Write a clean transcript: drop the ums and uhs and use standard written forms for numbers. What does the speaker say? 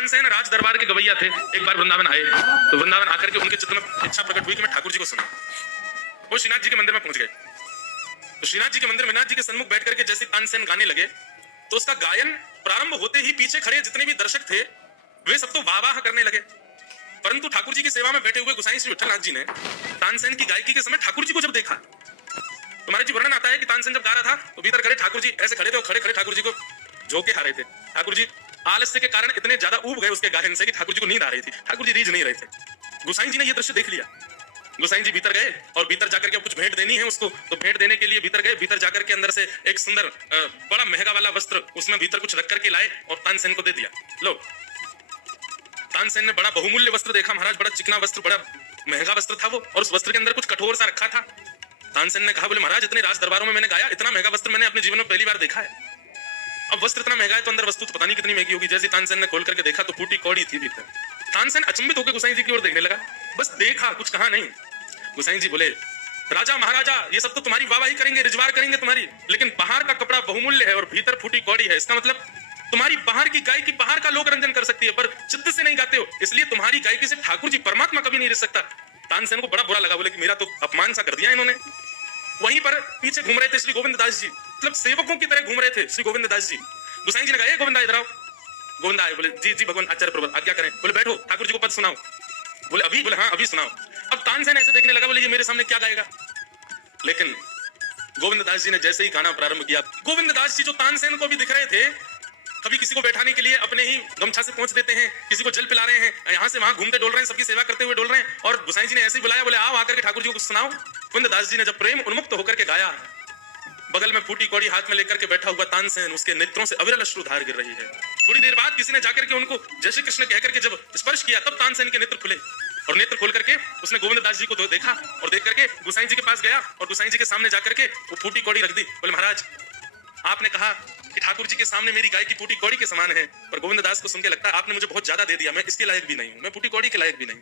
तानसेन राज दरबार के गवैया थे। एक बार वृंदावन आए तो वृंदावन आकर के उनके चित्त में इच्छा प्रकट हुई कि मैं ठाकुर जी को सुना। वो श्रीनाथ जी के मंदिर में पहुंच गए। तो श्रीनाथ जी के मंदिर में नाथ जी के सन्मुख बैठ करके जैसे तानसेन गाने लगे तो उसका गायन प्रारंभ होते ही पीछे खड़े जितने भी दर्शक थे वे सब तो वाह वाह करने लगे। परंतु ठाकुर जी की सेवा में बैठे हुए गोसाई श्री विठलनाथ जी ने तानसेन की गायकी के समय ठाकुर जी को जब देखा, तुम्हारे जी वर्णन आता है कि तानसेन जब गा रहा था तो भीतर खड़े ठाकुर जी ऐसे खड़े थे और खड़े खड़े ठाकुर जी को झोंके आ रहे थे। ठाकुर जी आलस्य के कारण इतने ज्यादा ऊब गए उसके गायन से कि ठाकुर जी को नींद आ रही थी। ठाकुर जी रीझ नहीं रहे थे। गोसाई जी ने यह दृश्य देख लिया। गोसाई जी भीतर गए और भीतर जाकर के कुछ भेंट देनी है उसको, तो भेंट देने के लिए भीतर गए। भीतर जाकर के अंदर से एक सुंदर बड़ा महंगा वाला वस्त्र उसमें भीतर कुछ रख करके लाए और तानसेन को दे दिया। लो, तानसेन ने बड़ा बहुमूल्य वस्त्र देखा महाराज, बड़ा चिकना वस्त्र, बड़ा महंगा वस्त्र था वो, और उस वस्त्र के अंदर कुछ कठोर सा रखा था। तानसेन ने कहा बोले महाराज इतने राज दरबारों में मैंने गाया, इतना महंगा वस्त्र मैंने अपने जीवन में पहली बार देखा है। अब वस्त्र इतना महंगा है तो अंदर वस्तु तो पता नहीं कितनी महंगी होगी। जैसे तानसेन ने खोल करके देखा तो फूटी कौड़ी थी भीतर। तानसेन अचंभित होकर गोसाई जी की ओर देखने लगा, बस देखा, कुछ कहा नहीं। गोसाई जी बोले राजा महाराजा ये सब तो तुम्हारी वाहवाही करेंगे, रिजवार करेंगे तुम्हारी, लेकिन बाहर का कपड़ा बहुमूल्य है और भीतर फूटी कौड़ी है। इसका मतलब तुम्हारी बाहर की गायकी बाहर का लोक रंजन कर सकती है पर चित्त से नहीं गाते हो, इसलिए तुम्हारी गायकी से ठाकुर जी परमात्मा कभी नहीं रिझ सकता। तानसेन को बड़ा बुरा लगा, बोले कि मेरा तो अपमान सा कर दिया इन्होंने। वहीं पर पीछे घूम रहे थे श्री गोविंद दास जी, मतलब सेवकों की तरह घूम रहे थे श्री गोविंद दास जी। गोसाई जी ने कहा गोविंदा इधर आओ। गोविंदा आए, बोले जी जी भगवान आचार्य प्रभु आज्ञा करें। बोले बैठो, ठाकुर जी को पद सुनाओ। बोले अभी? बोले हाँ अभी सुनाओ। अब तानसेन ऐसे देखने लगा, बोले ये मेरे सामने क्या गाएगा। लेकिन गोविंद दास जी ने जैसे ही गाना प्रारंभ किया, गोविंद दास जी जो तानसेन को भी दिख रहे थे, कभी किसी को बैठाने के लिए अपने ही गमछा से पहुंच देते हैं, किसी को जल पिला रहे हैं, यहाँ से वहां घूमते डोल रहे हैं, सबकी सेवा करते हुए डोल रहे हैं, और गोसाई जी ने ऐसे ही बुलाया, बोले आओ आकर के ठाकुर जी को कुछ सुनाओ। गोविंद दास जी ने जब प्रेम उन्मुक्त होकर के गाया, बगल में फूटी कौड़ी हाथ में लेकर के बैठा हुआ तानसेन, उसके नेत्रों से अविरल अश्रुधार गिर रही है। थोड़ी देर बाद किसी ने जाकर के उनको जय श्री कृष्ण कहकर के जब स्पर्श किया, तब तानसेन के नेत्र खुले, और नेत्र खोल करके उसने गोविंद दास जी को देखा और देख करके गोसाई जी के पास गया और गोसाई जी के सामने जाकर के वो फूटी कौड़ी रख दी। बोले महाराज आपने कहा कि ठाकुर जी के सामने मेरी गायकी फूटी कौड़ी के समान है, पर गोविंद दास को सुन के लगता है आपने मुझे बहुत ज्यादा दे दिया, मैं इसके लायक भी नहीं हूं, मैं फूटी कौड़ी के लायक भी नहीं।